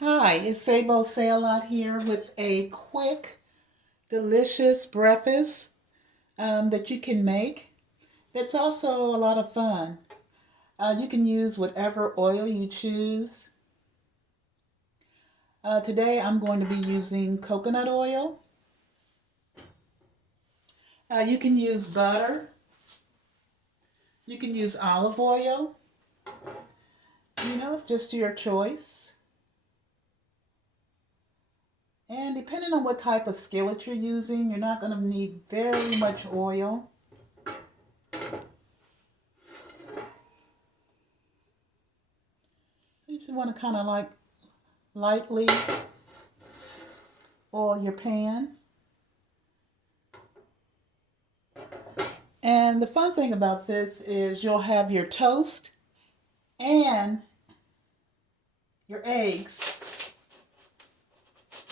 Hi, it's Sabo Say-A-Lot here with a quick, delicious breakfast that you can make. It's also a lot of fun. You can use whatever oil you choose. Today I'm going to be using coconut oil. You can use butter. You can use olive oil. It's just your choice. And depending on what type of skillet you're using, you're not going to need very much oil. You just want to kind of like lightly oil your pan. And the fun thing about this is you'll have your toast and your eggs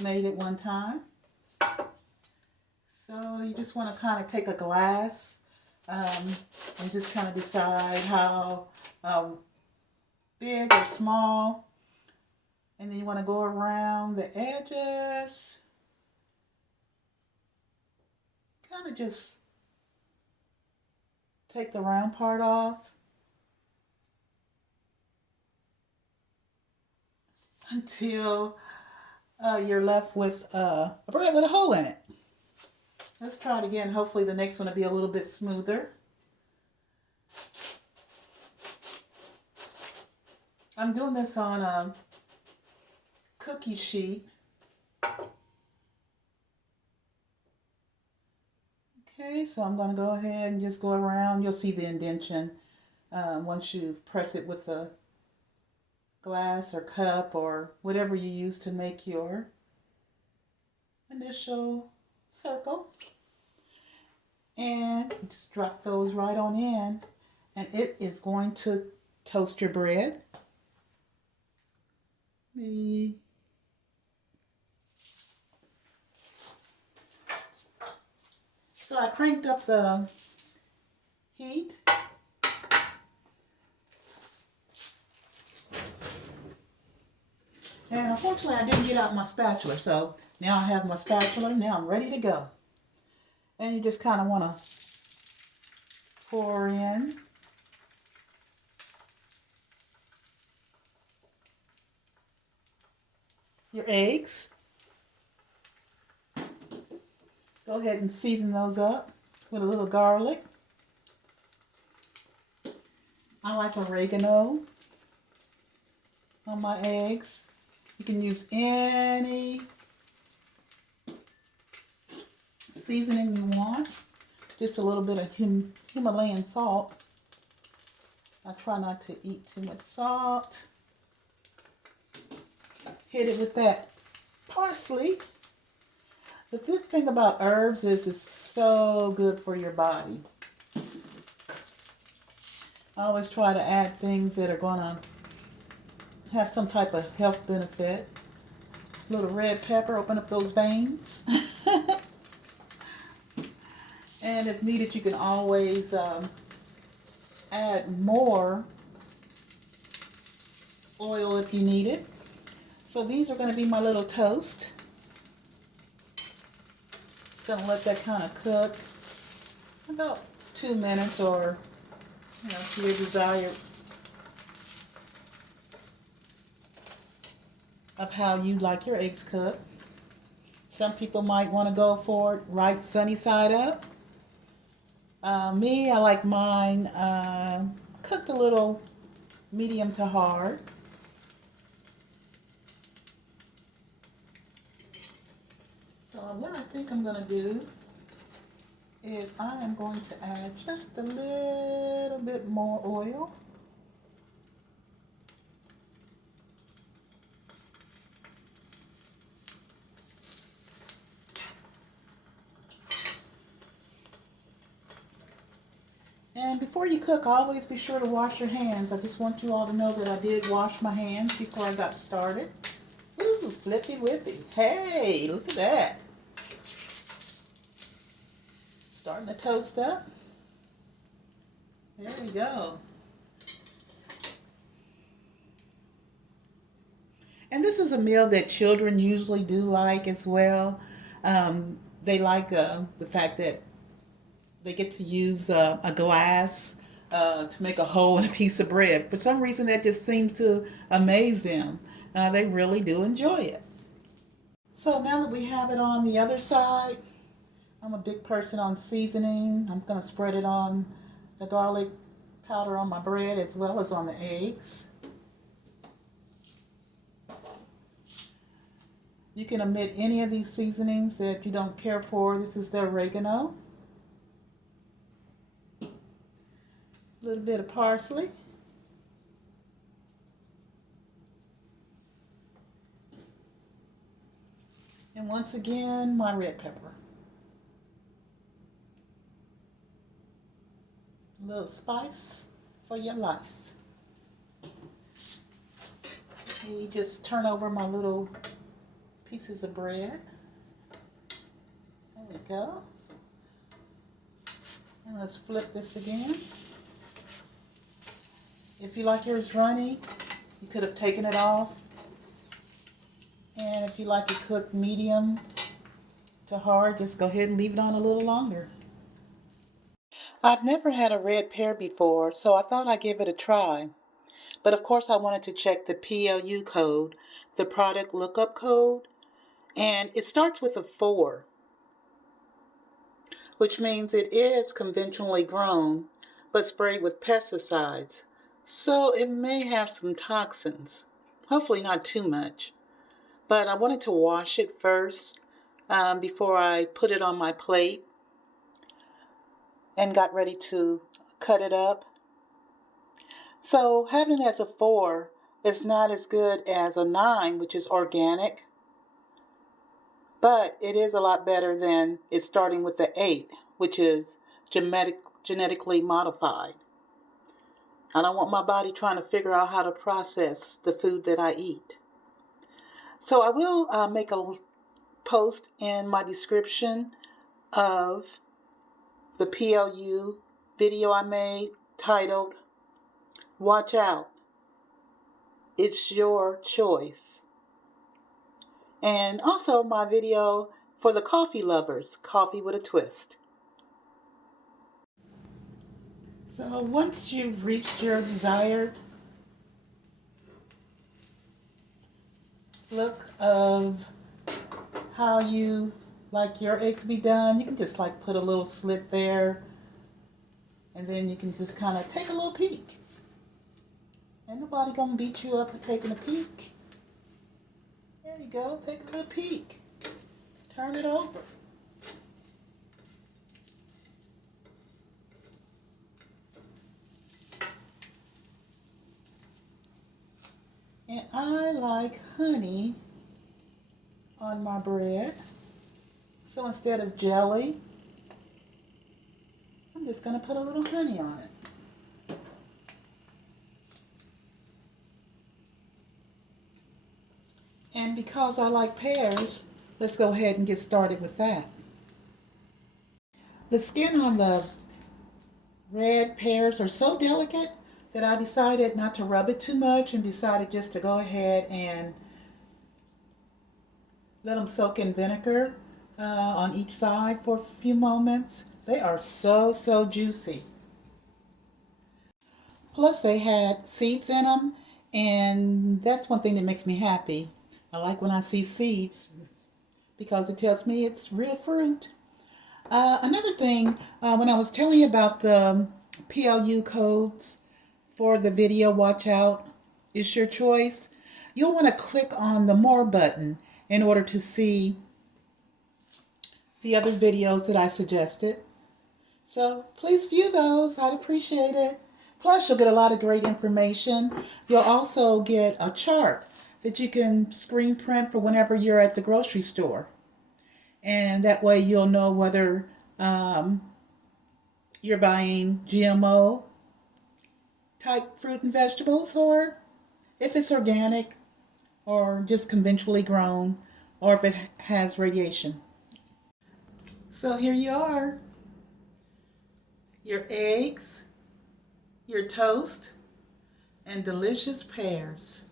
made at one time. So you just want to kind of take a glass and just kind of decide how big or small. And then you want to go around the edges. Kind of just take the round part off until you're left with a bread with a hole in it. Let's try it again. Hopefully the next one will be a little bit smoother. I'm doing this on a cookie sheet. Okay, so I'm going to go ahead and just go around. You'll see the indentation once you press it with a glass or cup or whatever you use to make your initial circle. And just drop those right on in, and it is going to toast your bread. So I cranked up the heat. And unfortunately I didn't get out my spatula, so now I have my spatula. Now I'm ready to go. And you just kind of want to pour in your eggs. Go ahead and season those up with a little garlic. I like oregano on my eggs. You can use any seasoning you want. Just a little bit of Himalayan salt. I try not to eat too much salt. Hit it with that parsley. The good thing about herbs is it's so good for your body. I always try to add things that are going to have some type of health benefit. A little red pepper, open up those veins. And if needed, you can always add more oil if you need it. So these are going to be my little toast. Just going to let that kind of cook about 2 minutes or to your desire of how you like your eggs cooked. Some people might want to go for it right sunny side up. Me, I like mine cooked a little medium to hard. So what I think I'm going to do is I am going to add just a little bit more oil. And before you cook, always be sure to wash your hands. I just want you all to know that I did wash my hands before I got started. Ooh, flippy whippy. Hey, look at that. Starting to toast up. There we go. And this is a meal that children usually do like as well. They like the fact that they get to use a glass to make a hole in a piece of bread. For some reason, that just seems to amaze them. They really do enjoy it. So now that we have it on the other side, I'm a big person on seasoning. I'm going to spread it on the garlic powder on my bread as well as on the eggs. You can omit any of these seasonings that you don't care for. This is the oregano. A little bit of parsley. And once again, my red pepper. A little spice for your life. You just turn over my little pieces of bread. There we go. And let's flip this again. If you like yours runny, you could have taken it off. And if you like it cooked medium to hard, just go ahead and leave it on a little longer. I've never had a red pear before, so I thought I'd give it a try. But of course I wanted to check the PLU code, the product lookup code, and it starts with a 4, which means it is conventionally grown, but sprayed with pesticides. So it may have some toxins, hopefully not too much. But I wanted to wash it first before I put it on my plate and got ready to cut it up. So having it as a 4 is not as good as a 9, which is organic, but it is a lot better than it starting with the 8, which is genetically modified. I don't want my body trying to figure out how to process the food that I eat. So I will make a post in my description of the PLU video I made titled, "Watch Out, It's Your Choice." And also my video for the coffee lovers, Coffee with a Twist. So once you've reached your desired look of how you like your eggs to be done, you can just like put a little slit there, and then you can just kind of take a little peek. Ain't nobody gonna beat you up for taking a peek. There you go, take a little peek. Turn it over. And I like honey on my bread. So instead of jelly, I'm just going to put a little honey on it. And because I like pears, let's go ahead and get started with that. The skin on the red pears are so delicate that I decided not to rub it too much and decided just to go ahead and let them soak in vinegar on each side for a few moments. They are so juicy. Plus they had seeds in them, and that's one thing that makes me happy. I like when I see seeds because it tells me it's real fruit. Another thing, when I was telling you about the PLU codes for the video, watch out, it's your choice. You'll want to click on the more button in order to see the other videos that I suggested. So please view those. I'd appreciate it. Plus, you'll get a lot of great information. You'll also get a chart that you can screen print for whenever you're at the grocery store. And that way you'll know whether you're buying GMO type fruit and vegetables, or if it's organic or just conventionally grown, or if it has radiation. So here you are. Your eggs, your toast, and delicious pears.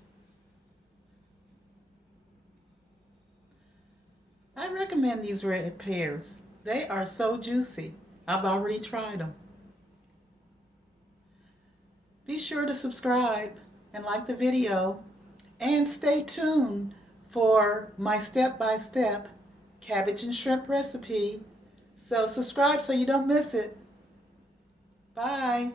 I recommend these red pears. They are so juicy. I've already tried them. Be sure to subscribe and like the video, and stay tuned for my step-by-step cabbage and shrimp recipe. So subscribe so you don't miss it. Bye.